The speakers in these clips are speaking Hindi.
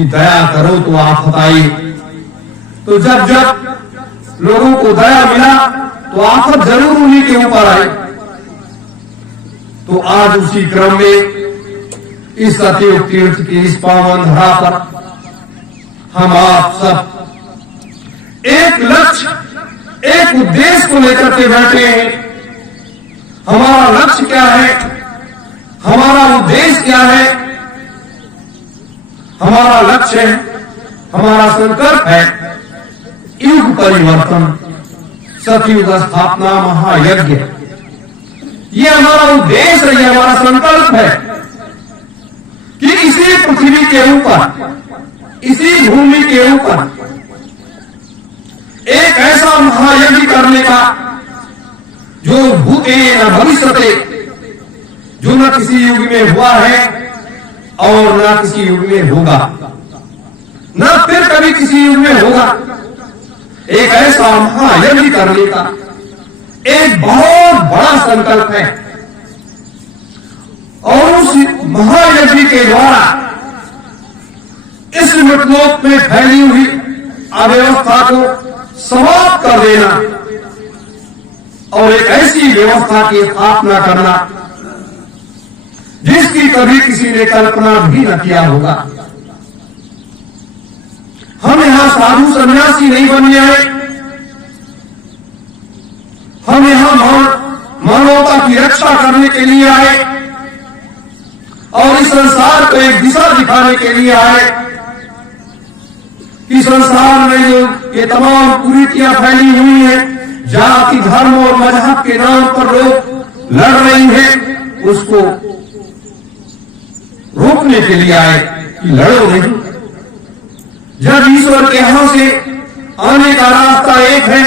कि दया करो तो आफत आई। तो जब जब लोगों को दया मिला तो आफत जरूर उन्हीं के ऊपर आई। तो आज उसी क्रम में इस सतयुग तीर्थ की इस पावन धरा पर हम आप सब एक लक्ष्य, एक उद्देश्य को लेकर के बैठे हैं। हमारा लक्ष्य क्या है, हमारा उद्देश्य क्या है? हमारा लक्ष्य है, हमारा संकल्प है युग परिवर्तन, सतयुग स्थापना, महायज्ञ। ये हमारा उद्देश्य है, ये हमारा संकल्प है कि इसी पृथ्वी के ऊपर, इसी भूमि के ऊपर एक ऐसा महायज्ञ करने का जो भूते न भविष्यते, जो न किसी युग में हुआ है और न किसी युग में होगा, न फिर कभी किसी युग में होगा। एक ऐसा महायज्ञ करने का एक बहुत बड़ा संकल्प है और उस महायज्ञ के द्वारा इस मृतलोक में फैली हुई अव्यवस्था को समाप्त कर देना और एक ऐसी व्यवस्था की स्थापना करना जिसकी कभी किसी ने कल्पना भी न किया होगा। हम यहां साधु सन्यासी नहीं बनने आए, हम यहां मानवता की रक्षा करने के लिए आए और इस संसार को एक दिशा दिखाने के लिए आए कि संसार में जो ये तमाम कुरीतियां फैली हुई हैं, जाति धर्म और मजहब के नाम पर लोग लड़ रही हैं, उसको रोकने के लिए आए कि लड़ो नहीं। जब ईश्वर के यहां से आने का रास्ता एक है,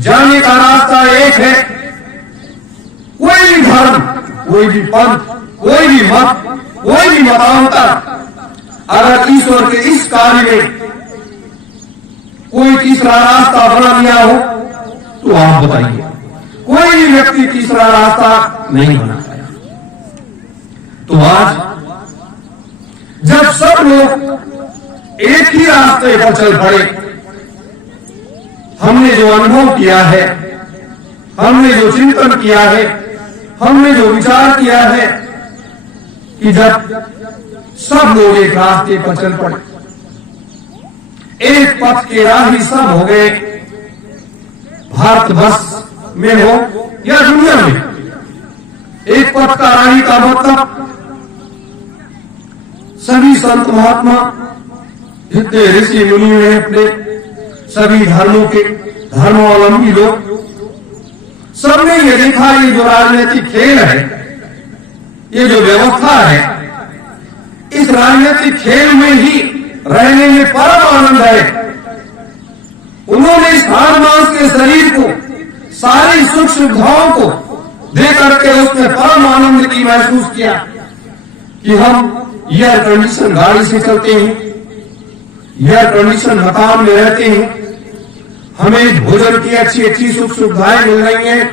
जाने का रास्ता एक है, कोई भी धर्म, कोई भी पंथ, कोई भी मत, कोई भी मतांतर अगर ईश्वर के इस कार्य में कोई तीसरा रास्ता बना दिया हो तो आप बताइए, कोई भी व्यक्ति तीसरा रास्ता नहीं बना पाया। तो आज जब सब लोग एक ही रास्ते पर चल पड़े, हमने जो अनुभव किया है, हमने जो चिंतन किया है, हमने जो विचार किया है कि जब सब लोग एक रास्ते पर चल पड़े, एक पथ के राही सब हो गए, भारतवर्ष में हो या दुनिया में, एक पथ का राही का मतलब सभी संत महात्मा, जितने ऋषि मुनि हैं, अपने सभी धर्मों के धर्मावलंबी लोग, सबने ये देखा ये जो राजनीतिक खेल है, ये जो व्यवस्था है, इस राजनीतिक खेल में ही रहने में परम आनंद है। उन्होंने इस हार मांस के शरीर को सारी सुख सुविधाओं को दे करके उसमें परम आनंद की महसूस किया कि हम एयर कंडीशन गाड़ी से चलते हैं, एयर कंडीशन मकान में रहते हैं, हमें भोजन की अच्छी अच्छी सुख सुविधाएं मिल रही हैं,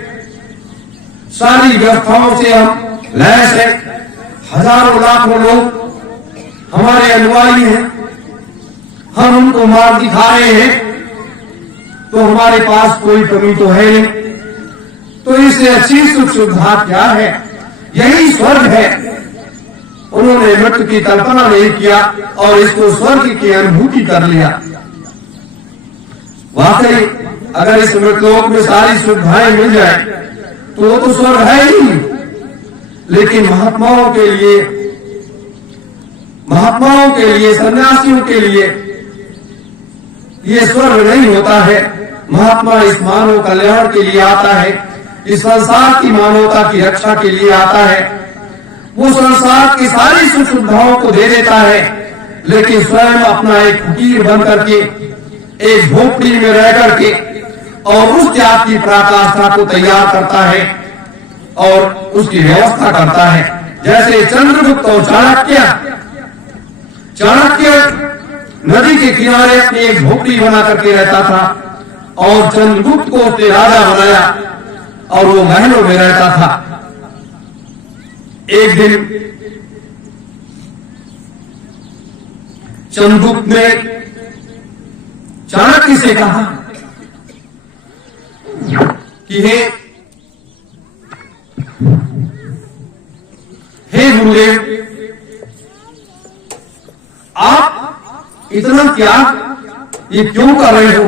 सारी व्यवस्थाओं से हम लैस है, हजारों लाखों लोग हमारे अनुयायी हैं, हम उनको मार्ग दिखा रहे हैं, तो हमारे पास कोई कमी तो है नहीं। तो इससे अच्छी सुख सुविधा क्या है? यही स्वर्ग है। उन्होंने मृत्यु की कल्पना नहीं किया और इसको स्वर्ग की अनुभूति कर लिया। वाकई अगर इस मृतलोक में सारी सुविधाएं मिल जाए तो वो तो स्वर्ग है ही, लेकिन महात्माओं के लिए, सन्यासियों के लिए ये स्वर्ग नहीं होता है। महात्मा इस मानव कल्याण के लिए आता है, इस संसार की मानवता की रक्षा के लिए आता है। वो संसार की सारी सुख सुविधाओं को दे देता है, लेकिन स्वयं अपना एक फकीर बन करके, एक झोपड़ी में रह करके और उस त्याग की पराकाष्ठा को तैयार करता है और उसकी व्यवस्था करता है। जैसे चंद्रगुप्त और चाणक्य नदी के किनारे अपनी एक झोपड़ी बना करके रहता था और चंद्रगुप्त को उसने राजा बनाया और वो महलों में रहता था। एक दिन चंद्रगुप्त ने चाणक्य से कहा कि हे गुरुदेव, आप इतना त्याग ये क्यों कर रहे हो?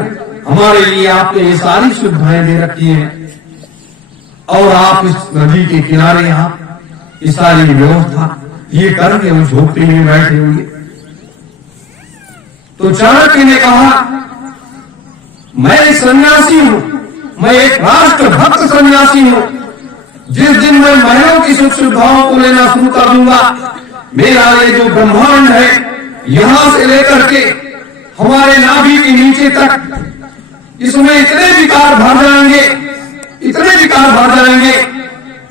हमारे लिए आपने ये सारी सुविधाएं दे रखी हैं और आप इस नदी के किनारे यहां इस सारी व्यवस्था ये करके उस झोपड़ी में बैठे हुए। तो चाणक्य ने कहा, मैं एक सन्यासी हूं, मैं एक राष्ट्रभक्त सन्यासी हूं। जिस दिन मैं महलों की सुख सुविधाओं को लेना शुरू कर दूंगा, मेरा ये जो ब्रह्मांड है यहां से लेकर के हमारे नाभि के नीचे तक इसमें इतने विकार भर जाएंगे, इतने विकार भर जाएंगे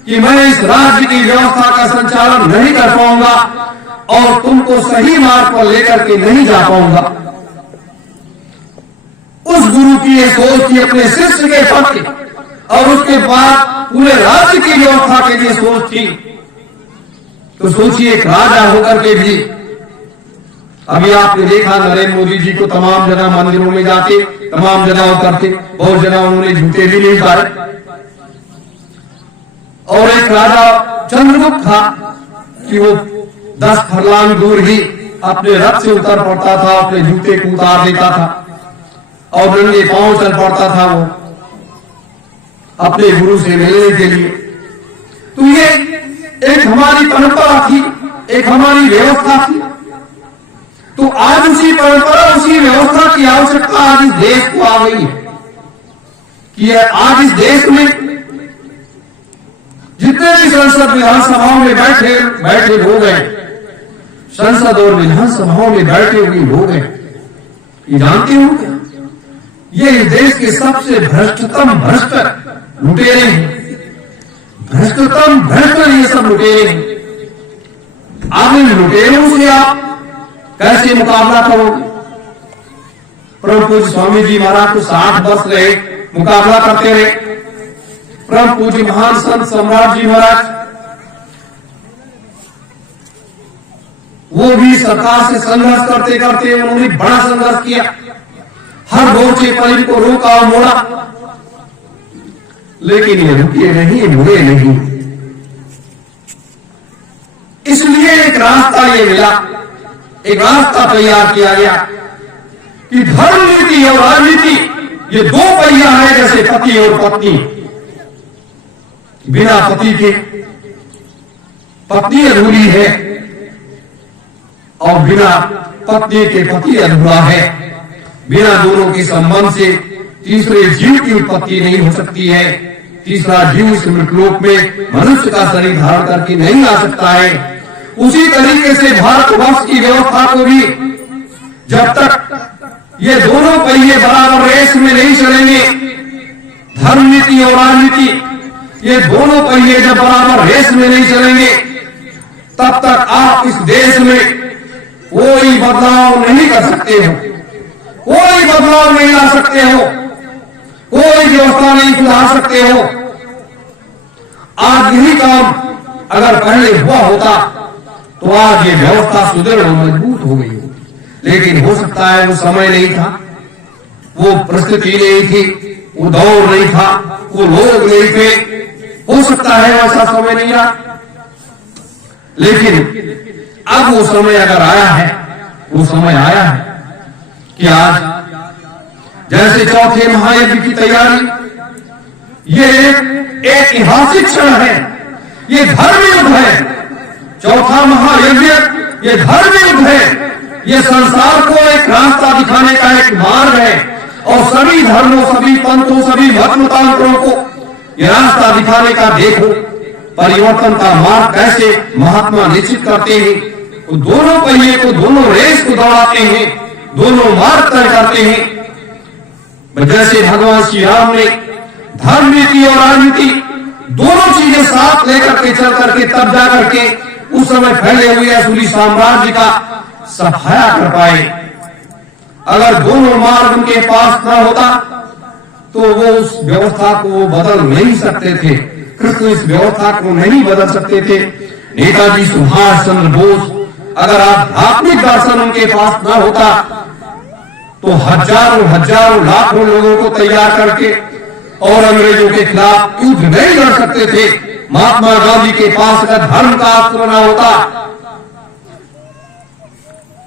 कि मैं इस राज्य की व्यवस्था का संचालन नहीं कर पाऊंगा और तुमको सही मार्ग पर लेकर के नहीं जा पाऊंगा। उस गुरु की ये सोच थी अपने शिष्य के पक्ष और उसके बाद पूरे राज्य की व्यवस्था के लिए सोच थी। तो सोचिए, एक राजा होकर के भी, अभी आपने देखा नरेंद्र मोदी जी को तमाम जगह मंदिरों में जाते, तमाम जगह करते, बहुत जगह उन्होंने जूते भी नहीं पाए। और एक राजा चंद्रगुप्त था कि वो 10 फरलांग दूर ही अपने रथ से उतर पड़ता था, अपने जूते को उतार देता था और नंगे पांव चल पड़ता था वो अपने गुरु से मिलने के लिए। तो ये एक हमारी परंपरा थी, एक हमारी व्यवस्था थी। तो आज उसी परंपरा, उसी व्यवस्था की आवश्यकता आज इस देश को आ गई है कि आज इस देश में जितने भी संसद विधानसभाओं में बैठे लोग हैं, संसद और विधानसभाओं में बैठे हुए लोग हैं, ये जानते हो क्या? ये इस देश के सबसे भ्रष्टतम भ्रष्ट लुटेरे हैं, भ्रष्टतम भ्रष्ट ये सब लुटेरे हैं। आप इन लुटेरों से आप कैसे मुकाबला करोगे? परम पूज्य स्वामी जी महाराज को 60 वर्ष रहे, मुकाबला करते रहे। परम पूज्य महान संत सम्राट जी महाराज, वो भी सरकार से संघर्ष करते करते उन्होंने बड़ा संघर्ष किया, हर मोर्चे पर इनको रोका और मोड़ा, लेकिन ये रुके नहीं, मुड़े नहीं। इसलिए एक रास्ता ये मिला, एक रास्ता तैयार किया गया कि धर्म नीति और राजनीति ये दो पहिया है, जैसे पति और पत्नी। बिना पति के पत्नी अधूरी है और बिना पत्नी के पति अधूरा है। बिना दोनों के संबंध से तीसरे जीव की उत्पत्ति नहीं हो सकती है। तीसरा जीव इस मृतलोक में मनुष्य का शरीर धारण करके नहीं आ सकता है। उसी तरीके से भारतवर्ष की व्यवस्था को भी जब तक ये दोनों पहिए बराबर रेस में नहीं चलेंगे, धर्म नीति और राजनीति ये दोनों पहिए जब बराबर रेस में नहीं चलेंगे, तब तक आप इस देश में कोई बदलाव नहीं कर सकते हो, कोई बदलाव नहीं ला सकते हो, कोई व्यवस्था नहीं सुधार सकते हो। आज यही काम अगर पहले हुआ होता तो आज ये व्यवस्था सुदृढ़ और मजबूत हो गई होती, लेकिन हो सकता है वो समय नहीं था, वो परिस्थिति नहीं थी, वो दौर नहीं था, वो लोग नहीं थे, हो सकता है वैसा समय नहीं रहा। लेकिन अब वो समय अगर आया है, वो समय आया है कि आज जैसे चौथे महायज्ञ की तैयारी, ये एक ऐतिहासिक क्षण है, ये धर्म युद्ध है। चौथा महायज्ञ ये धर्म युद्ध है, ये संसार को एक रास्ता दिखाने का एक मार्ग है और सभी धर्मों, सभी पंथों, सभी मतांतरों को ये रास्ता दिखाने का, देखो परिवर्तन का मार्ग कैसे महात्मा निश्चित करते हैं। वो दोनों पहिए को, दोनों रेस को दौड़ाते हैं, दोनों मार्ग तय करते हैं। जैसे भगवान श्री राम ने धर्म नीति और राजनीति दोनों चीजें साथ लेकर के चल करके तब जाकर के उस समय फैले हुए असुरी साम्राज्य का सफाया कर पाए। अगर दोनों मार्ग उनके पास न होता तो वो उस व्यवस्था को बदल नहीं सकते थे। कृष्ण इस व्यवस्था को नहीं बदल सकते थे। नेताजी सुभाष चंद्र बोस अगर आध्यात्मिक दर्शन उनके पास न होता तो हजारों हजारों लाखों लोगों को तैयार करके और अंग्रेजों के खिलाफ युद्ध नहीं लड़ सकते थे। महात्मा गांधी के पास अगर धर्म का अस्त्र न होता,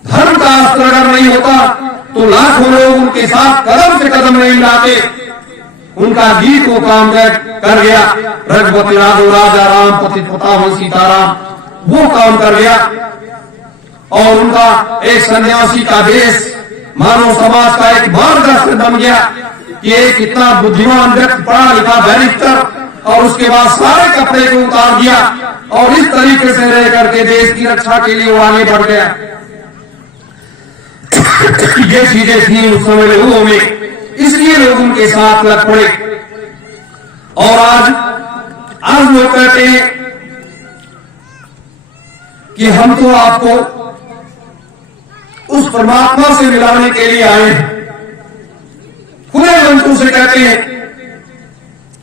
धर्म का अस्त्र अगर नहीं होता तो लाखों लोग उनके साथ कदम से कदम नहीं मिलाते। उनका गीत वो काम कर गया, रघुपति राघव राजा राम पतित पावन सीताराम, वो काम कर गया। और उनका एक सन्यासी का देश मानव समाज का एक मार्गदर्शन बन गया कि एक इतना बुद्धिमान व्यक्ति, पढ़ा लिखा बैरिस्टर, और उसके बाद सारे कपड़े को उतार दिया और इस तरीके से रह करके देश की रक्षा के लिए वो आगे बढ़ गया। ये चीजें थी उस समय लोगों में, इसलिए लोग उनके साथ लग पड़े। और आज लोग कहते हैं कि हम तो आपको उस परमात्मा से मिलाने के लिए आए हैं। खुले मन से कहते हैं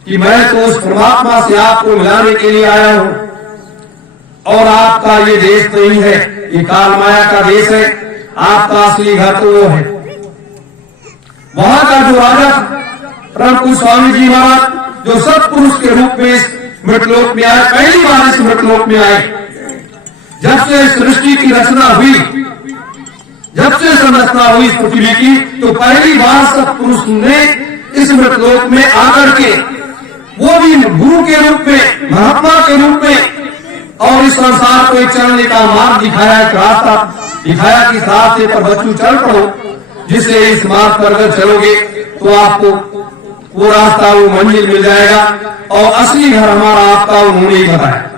कि मैं तो उस परमात्मा से आपको मिलाने के लिए आया हूं और आपका ये देश नहीं है, ये काल माया का देश है। आपका असली घर तो वो है। वहां का जो राजा परम स्वामी जी महाराज, जो सत्पुरुष के रूप में इस मृतलोक में आए, पहली बार इस मृतलोक में आए। जब से सृष्टि की रचना हुई, जब से संरचना हुई इस पृथ्वी की, तो पहली बार सत्पुरुष ने इस मृतलोक में आकर के, वो भी गुरु के रूप में, महात्मा के रूप में, और इस संसार को एक चलने का मार्ग दिखाया, एक रास्ता दिखाया कि रास्ते पर बच्चों चल पड़ो, जिससे इस मार्ग पर अगर चलोगे तो आपको वो रास्ता, वो मंजिल मिल जाएगा। और असली घर हमारा आपका उन्होंने ही बताया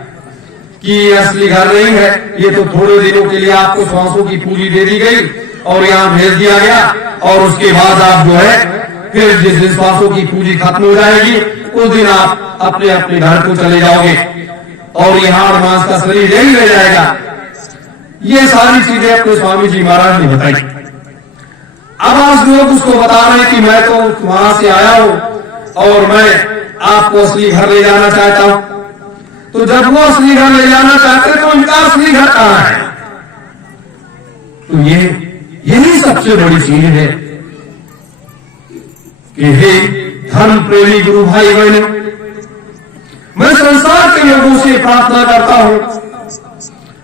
कि ये असली घर नहीं है, ये तो थोड़े दिनों के लिए आपको श्वासों की पूंजी दे दी गई और यहाँ भेज दिया गया, और उसके बाद आप जो है फिर जिस दिन श्वासों की पूंजी खत्म हो जाएगी उस दिन आप अपने अपने घर को चले जाओगे और ये हाड़ मांस का शरीर यही रह जाएगा। ये सारी चीजें अपने स्वामी जी महाराज ने बताई। अब आज लोग उसको बता रहे हैं कि मैं तो वहां से आया हूं और मैं आपको असली घर ले जाना चाहता हूं। तो जब वो असली घर ले जाना चाहते तो उनका असली घर कहां है? तो यही सबसे बड़ी चीज है कि हे धर्म प्रेमी गुरु भाई बहनों, मैं संसार के लोगों से प्रार्थना करता हूं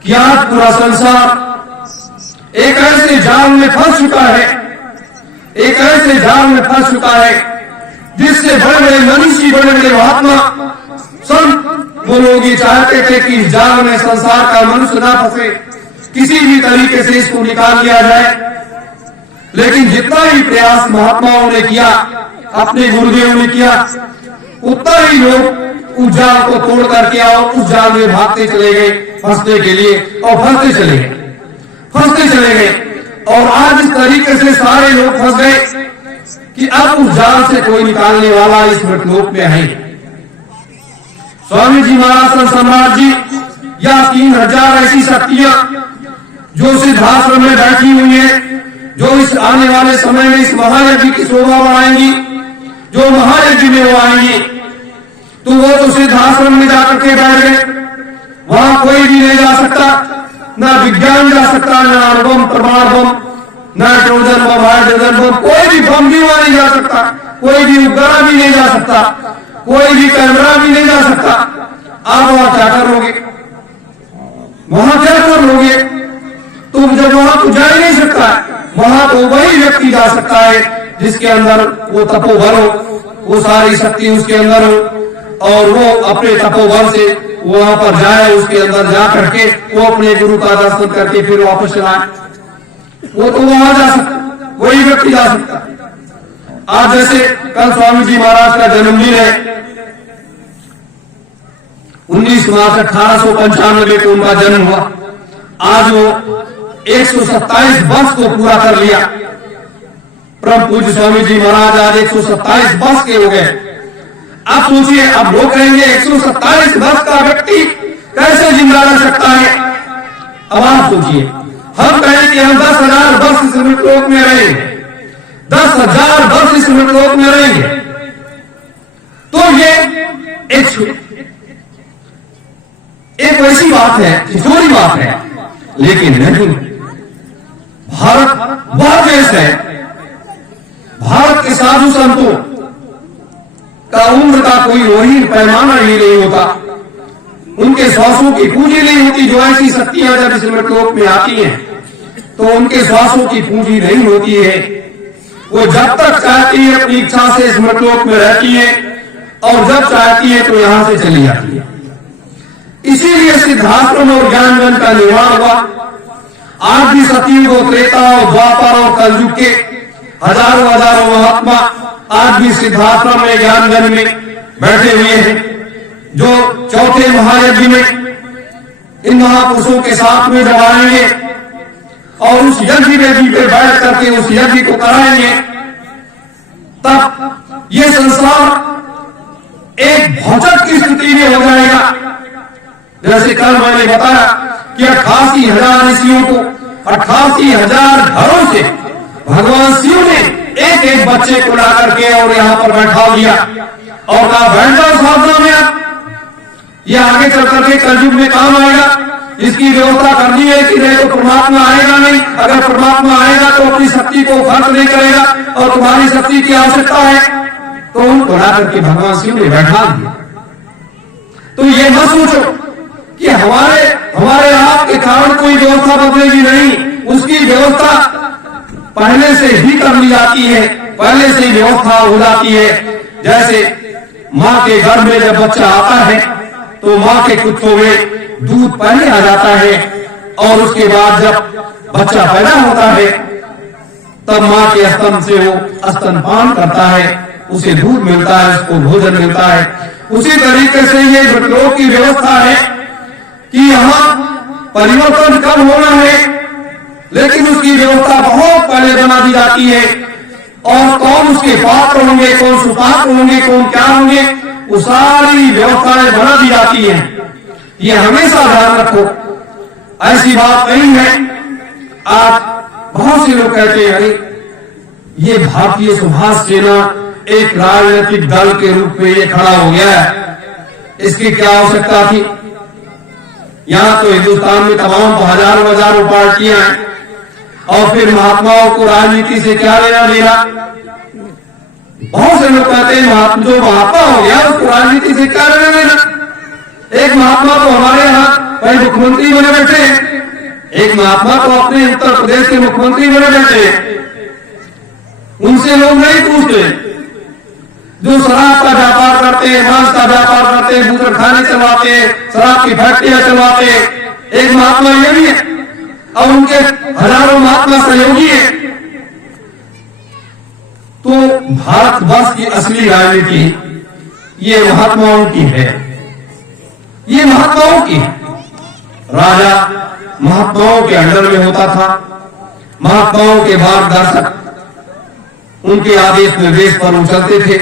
कि आज पूरा संसार एक ऐसे जाल में फंस चुका है, एक ऐसे जाल में फंस चुका है जिससे बड़े बड़े मनीषी, बड़े बड़े महात्मा, संत, वो लोग ये चाहते थे कि इस जाल में संसार का मनुष्य ना फंसे, किसी भी तरीके से इसको निकाल लिया जाए। लेकिन जितना ही प्रयास महात्माओं ने किया, अपने गुरुदेव ने किया, उतना ही लोग उस जाल को तोड़ करके और उस जाल में भागते चले गए फंसने के लिए, और फंसते चले गए। और आज इस तरीके से सारे लोग फंस गए कि अब उस जाल से कोई निकालने वाला इस मृतलोक में है। स्वामी जी महाराज सम्राट जी या 3000 ऐसी शक्तियां जो सिद्धाश्रम में बैठी हुई है, जो इस आने वाले समय में इस महायज्ञ की शोभा बढ़ाएंगी, जो महायज्ञ में वो आएंगी, तो वो तो सिद्धाश्रम में जाकर के बैठ गए। वहां कोई भी नहीं जा सकता, ना विज्ञान जा सकता, ना अणुबम, परमाणु बम, ना ट्रोजन बम, हाइड्रोजन बम, कोई भी बम भी वहां नहीं जा सकता, कोई भी उपग्रह भी नहीं जा सकता, कोई भी कैमरा भी नहीं जा सकता। आप वहां क्या करोगे? वहां क्या कर लोगे? तो जब वहां तो जा ही नहीं सकता, वहां तो वही व्यक्ति जा सकता है जिसके अंदर वो तपोबल हो, वो सारी शक्ति उसके अंदर हो, और वो अपने तपोबल से वहां पर जाए, उसके अंदर जा करके वो अपने गुरु का दर्शन करके फिर वापस चलाए। वो तो वहां जा सकता, वही व्यक्ति जा सकता। आज जैसे कल स्वामी जी महाराज का जन्मदिन है, 19 मार्च 1895 को उनका जन्म हुआ। आज वो 127 वर्ष को पूरा कर लिया। परम पूज्य स्वामी जी महाराज आज 127 वर्ष के हो गए। आप सोचिए, अब लोग कहेंगे 127 वर्ष का व्यक्ति कैसे जिंदा रह सकता है? अब आप सोचिए, हम कहें कि हम 10,000 वर्ष इस मृतलोक में रहेंगे, 10,000 वर्ष इस मृतलोक में रहेंगे, तो ये एक वैसी बात है, जोरी बात है। लेकिन नहीं, भारत वह देश है, भारत के साधु संतों का उम्र का कोई वही पैमाना ही नहीं होता, उनके श्वासों की पूंजी नहीं होती। जो ऐसी शक्तियां जब इस मृतलोक में आती हैं तो उनके श्वासों की पूंजी नहीं होती है। वो जब तक चाहती है अपनी इच्छा से इस मृतलोक में रहती है और जब चाहती है तो यहां से चली जाती है। इसीलिए सिद्धाश्रम और ज्ञानगंज का निर्माण हुआ। आज भी सतयुग और त्रेता और द्वापर और कलयुग के हजारों हजारों महात्मा आज भी सिद्धाश्रम में ज्ञानगंज में बैठे हुए हैं, जो चौथे महायज्ञ में इन महापुरुषों के साथ में जब आएंगे और उस यज्ञ वेदी पे बैठ करके उस यज्ञ को कराएंगे, तब ये संसार एक भौचक की स्थिति में हो जाएगा। जैसे कल मैंने बताया कि 88,000 ऋषियों को 88,000 घरों से भगवान शिव ने एक एक बच्चे को ला करके और यहां पर बैठा दिया और कहा बैठ जाओ साधना में, ये आगे चल करके कलयुग में काम आएगा। इसकी व्यवस्था करनी है कि नहीं तो परमात्मा आएगा नहीं, अगर परमात्मा आएगा तो अपनी शक्ति को खर्च नहीं करेगा और तुम्हारी शक्ति की आवश्यकता है, तो उनको ला करके भगवान शिव ने बैठा दिया। तो ये मत सोचो कि हमारे आप के कारण कोई व्यवस्था बदलेगी, नहीं, उसकी व्यवस्था पहले से ही कर ली जाती है, पहले से ही व्यवस्था हो जाती है। जैसे माँ के गर्भ में जब बच्चा आता है तो माँ के कुत्तों में दूध पहले आ जाता है और उसके बाद जब बच्चा पैदा होता है तब माँ के स्तन से वो स्तनपान करता है, उसे दूध मिलता है, उसको भोजन मिलता है। उसी तरीके से ये मृतलोक की व्यवस्था है कि यहाँ परिवर्तन कब होना है, लेकिन उसकी व्यवस्था बहुत पहले बना दी जाती है। और कौन उसके पात्र होंगे, कौन सुपात्र होंगे, कौन क्या होंगे, वो सारी व्यवस्थाएं बना दी जाती हैं। ये हमेशा ध्यान रखो, ऐसी बात नहीं है। आज बहुत से लोग कहते हैं अरे ये भारतीय सुभाष सेना एक राजनीतिक दल के रूप में ये खड़ा हो गया है, इसकी क्या आवश्यकता थी। यहां तो हिंदुस्तान में तमाम हजारों हजारों पार्टियां हैं और फिर महात्माओं को राजनीति से क्या लेना देना। बहुत से लोग कहते हैं जो महात्मा हो गया उसको राजनीति से क्या लेना देना। एक महात्मा तो हमारे यहाँ कई मुख्यमंत्री बने बैठे हैं, एक महात्मा तो अपने उत्तर प्रदेश के मुख्यमंत्री बने बैठे हैं। उनसे लोग नहीं पूछते जो शराब का व्यापार करते हैं, मांस का व्यापार करते हैं, बूचड़ खाने चलवाते हैं, शराब की फैक्ट्रियां चलवाते हैं, एक महात्मा ये भी है और उनके हजारों महात्मा सहयोगी हैं। तो भारतवर्ष की असली राजनीति ये महात्माओं की है, ये महात्माओं की है। राजा महात्माओं के अंडर में होता था, महात्माओं के मार्गदर्शक उनके आदेश निर्देश पर वो चलते थे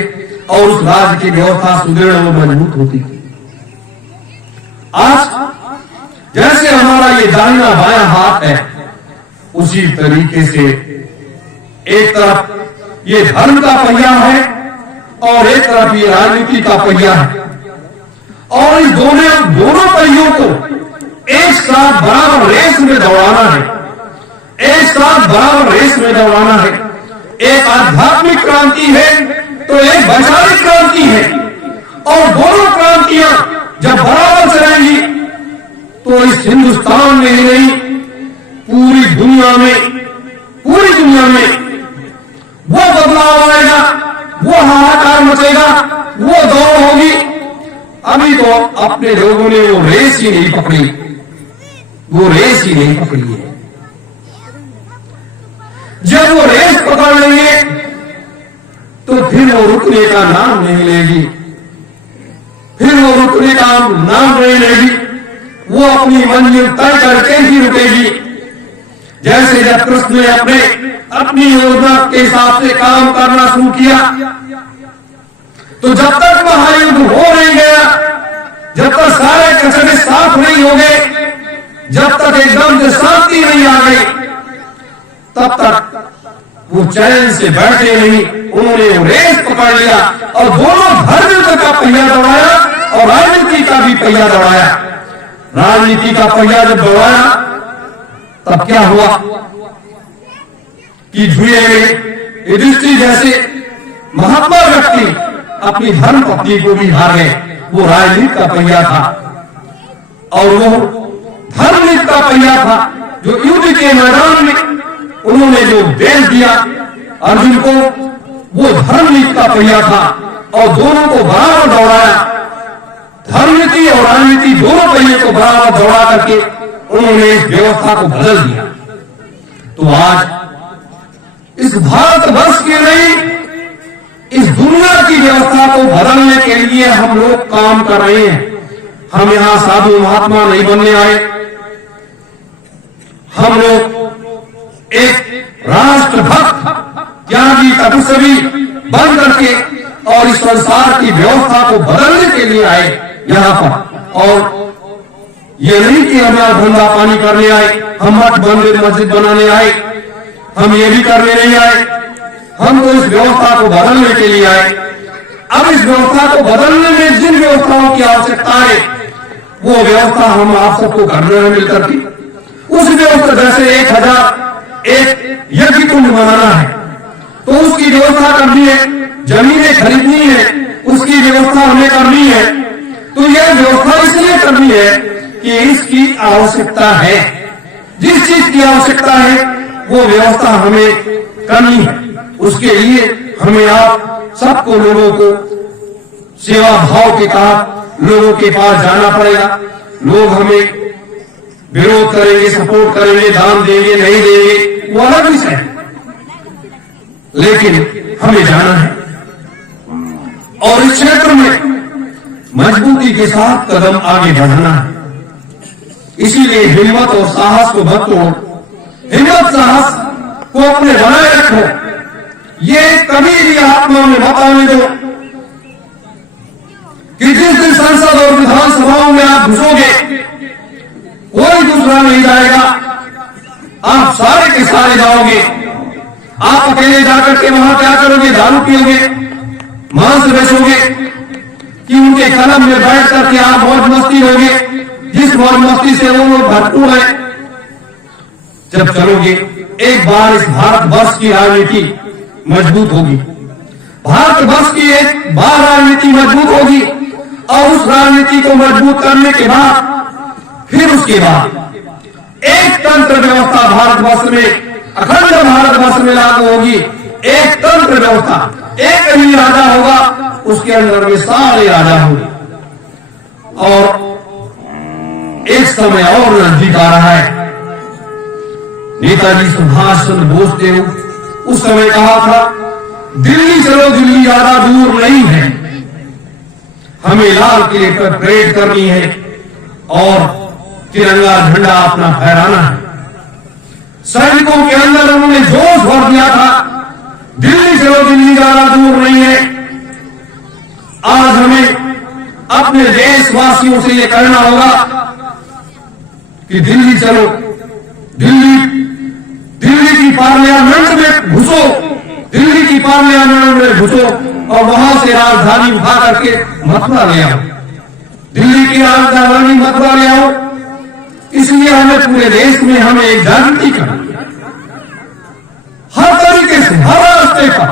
और उस राज्य की व्यवस्था सुदृढ़ और मजबूत होती थी। आज जैसे हमारा ये दाहिना बायां हाथ है, उसी तरीके से एक तरफ ये धर्म का पहिया है और एक तरफ ये राजनीति का पहिया है और इस दोनों पहियों को एक साथ बराबर रेस में दौड़ाना है, एक साथ बराबर रेस में दौड़ाना है। एक आध्यात्मिक क्रांति है तो एक वैचारिक क्रांति है और दोनों क्रांतियां जब बराबर चलेंगी तो इस हिंदुस्तान में ही नहीं पूरी दुनिया में वो बदलाव आएगा, वो हाहाकार मचेगा, वो दौड़ होगी। अभी तो अपने लोगों ने वो रेस ही नहीं पकड़ी, वो रेस ही नहीं पकड़ी है। जब वो रेस पकड़ लेंगे तो फिर वो रुकने का नाम नहीं लेगी, फिर वो रुकने का नाम नहीं लेगी, वो अपनी मंजिल तय करके ही रुकेगी। जैसे जब कृष्ण ने अपनी योजना के हिसाब से काम करना शुरू किया तो जब तक महायुद्ध हो नहीं गया, जब तक सारे कचरे साफ नहीं हो गए, जब तक एकदम से शांति नहीं आ गई, तब तक वो चैन से बैठे नहीं। उन्होंने रेस पकड़ लिया और दोनों धर्म का पहिया दौड़ाया और राजनीति का भी पहिया दौड़ाया। राजनीति का पहिया जब दौड़ाया तब क्या हुआ कि जुए में युधिष्ठिर जैसे महात्मा व्यक्ति अपनी धर्म पत्नी को भी हार गए। वो राजनीति का पहिया था और वो धर्मनीति का पहिया था, जो युद्ध के मैदान में उन्होंने जो देश दिया अर्जुन को, वो धर्मनीति का पहिया था और दोनों को बराबर दौड़ाया। धर्मनीति और राजनीति दोनों पहिए को बराबर दौड़ा करके उन्होंने इस व्यवस्था को बदल दिया। तो आज इस भारतवर्ष के नहीं, इस दुनिया की व्यवस्था को बदलने के लिए हम लोग काम कर रहे हैं। हम यहां साधु महात्मा नहीं बनने आए, हम लोग एक राष्ट्रभक्त त्यागी तपस्वी बन करके और इस संसार की व्यवस्था को बदलने के लिए आए यहां पर। और ये नहीं कि हमारा धंधा पानी करने आए, हम मठ मंदिर मस्जिद बनाने आए, हम ये भी करने नहीं आए, हम तो इस व्यवस्था को बदलने के लिए आए। अब इस व्यवस्था को बदलने में जिन व्यवस्थाओं की आवश्यकता है वो व्यवस्था हम आप सबको करने में मिलकर थी। उस व्यवस्था जैसे 1001 यज्ञ कुंड बनाना है तो उसकी व्यवस्था करनी है, जमीनें खरीदनी है उसकी व्यवस्था हमें करनी है। तो यह व्यवस्था इसलिए करनी है कि इसकी आवश्यकता है, जिस चीज की आवश्यकता है वो व्यवस्था हमें करनी है। उसके लिए हमें आप सबको लोगों को सेवा भाव के तहत लोगों के पास जाना पड़ेगा। लोग हमें विरोध करेंगे, सपोर्ट करेंगे, दान देंगे, नहीं देंगे, वो अलग विषय है, लेकिन हमें जाना है और इस क्षेत्र में मजबूती के साथ कदम आगे बढ़ाना है। इसीलिए हिम्मत और साहस को मत तोड़ो, हिम्मत साहस को अपने बनाए रखो। ये कभी भी आत्मा में मत आने दो कि जिस दिन संसद और विधानसभाओं में आप घुसोगे कोई दूसरा नहीं जाएगा, आप सारे के सारे जाओगे। आप अकेले जाकर के वहां क्या करोगे? दारू पियोगे, मांस बेचोगे, कि उनके कलम में बैठ करके आप मौज मस्ती होगे, जिस मौज मस्ती से वो लोग भरपूर है। जब चलोगे एक बार इस भारतवर्ष की राजनीति मजबूत होगी, भारतवर्ष की एक बार राजनीति मजबूत होगी और उस राजनीति को मजबूत करने के बाद फिर उसके बाद एक तंत्र व्यवस्था भारतवर्ष में, अखंड भारतवर्ष में लागू होगी। एक तंत्र व्यवस्था, एक ही राजा होगा, उसके अंदर में सारे राजा होंगे। और एक समय और नजदीक आ रहा है। नेताजी सुभाष चंद्र बोस ने उस समय कहा था, दिल्ली चलो, दिल्ली ज्यादा दूर नहीं है, हमें लाल किले पर परेड करनी है और तिरंगा झंडा अपना फहराना है। सैनिकों के अंदर उन्होंने जोश भर दिया था, दिल्ली चलो, दिल्ली ज्यादा दूर नहीं है। आज हमें अपने देशवासियों से यह कहना होगा कि दिल्ली चलो, दिल्ली की पार्लियामेंट में घुसो, दिल्ली की पार्लियामेंट में घुसो और वहां से राजधानी उठा करके मथुरा ले आओ, दिल्ली की राजधानी मथुरा ले आओ। इसलिए हमें पूरे देश में हमें एक जागृति करनी है, हर तरीके से, हर रास्ते पर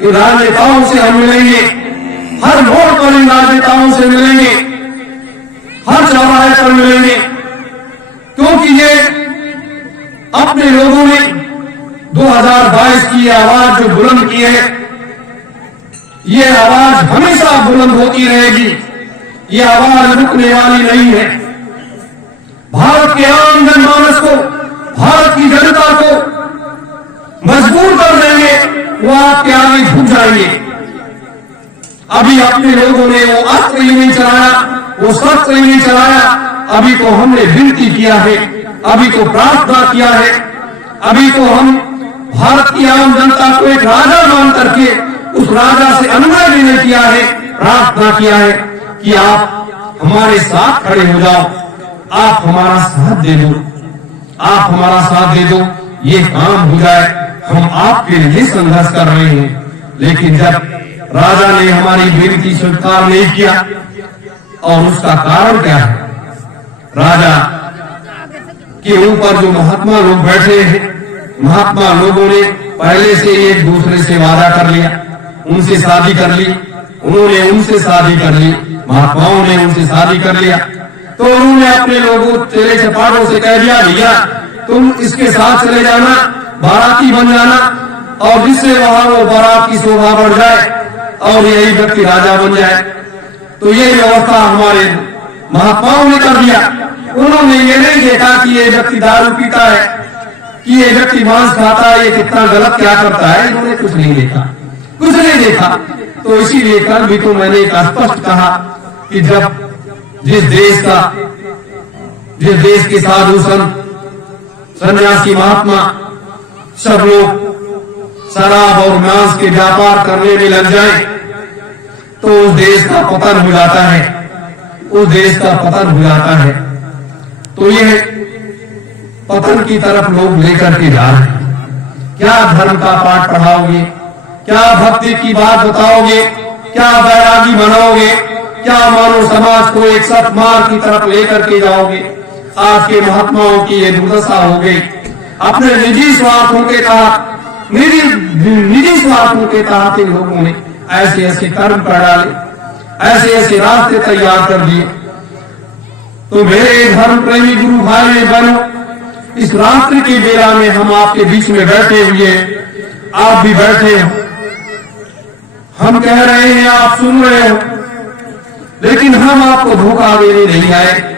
इन राजनेताओं से हम मिलेंगे, हर मोड़ पर इन राजनेताओं से मिलेंगे, हर चौराहे पर मिलेंगे, क्योंकि ये अपने लोगों ने 2022 की आवाज जो बुलंद की है, ये आवाज हमेशा बुलंद होती रहेगी, ये आवाज रुकने वाली नहीं है। भारत के आम जनमानस को, भारत की जनता को मजबूर कर देंगे, वो आपके आगे झुक जाएंगे। अभी अपने लोगों ने वो अस्त्र ही नहीं चलाया, वो शस्त्र ही नहीं चलाया, अभी तो हमने विनती किया है, अभी तो प्रार्थना किया है, अभी तो हम भारत की आम जनता को एक राजा मान करके उस राजा से अनुनय भी नहीं किया है, प्रार्थना किया है कि आप हमारे साथ खड़े हो जाओ, आप हमारा साथ दे दो, आप हमारा साथ दे दो, ये काम हो जाए। हम आपके लिए संघर्ष कर रहे हैं। लेकिन जब राजा ने हमारी विनती स्वीकार नहीं किया, और उसका कारण क्या है? राजा के ऊपर जो महात्मा लोग बैठे हैं, महात्मा लोगों ने पहले से एक दूसरे से वादा कर लिया, उनसे शादी कर ली, उन्होंने उनसे शादी कर ली, महात्माओं ने उनसे शादी कर लिया। तो उन्होंने अपने लोगों चेले चपाटों से कह दिया, भैया तुम इसके साथ चले जाना, बाराती बन जाना, और जिससे वहां वो बारात की शोभा बढ़ जाए और यही व्यक्ति राजा बन जाए। तो ये व्यवस्था हमारे महात्माओं ने कर दिया। उन्होंने ये नहीं देखा कि ये व्यक्ति दारू पीता है, कि ये व्यक्ति मांस खाता है, ये कितना गलत क्या करता है, इन्होंने कुछ नहीं देखा, कुछ नहीं देखा। तो इसीलिए कल भी तो मैंने एक स्पष्ट कहा कि जब जिस देश के साधु संत सन्यासी महात्मा सब लोग शराब और मांस के व्यापार करने में लग जाए तो उस देश का पतन हो जाता है, उस देश का पतन हो जाता है। तो यह पतन की तरफ लोग लेकर के जा रहे हैं। क्या धर्म का पाठ पढ़ाओगे, क्या भक्ति की बात बताओगे, क्या बैरागी बनाओगे, क्या मानव समाज को एक सतमार्ग की तरफ लेकर के जाओगे। आज के महात्माओं की ये दुर्दशा हो गई। अपने निजी स्वार्थों के तहत, निजी स्वार्थों के तहत इन लोगों ने ऐसे ऐसे कर्म कर डाले, ऐसे ऐसे रास्ते तैयार कर दिए। तो मेरे धर्म प्रेमी गुरु भाई बहनों, इस रात्रि की बेला में हम आपके बीच में बैठे हुए, आप भी बैठे हो, हम कह रहे हैं, आप सुन रहे हो, लेकिन हम आपको धोखा देने नहीं आए।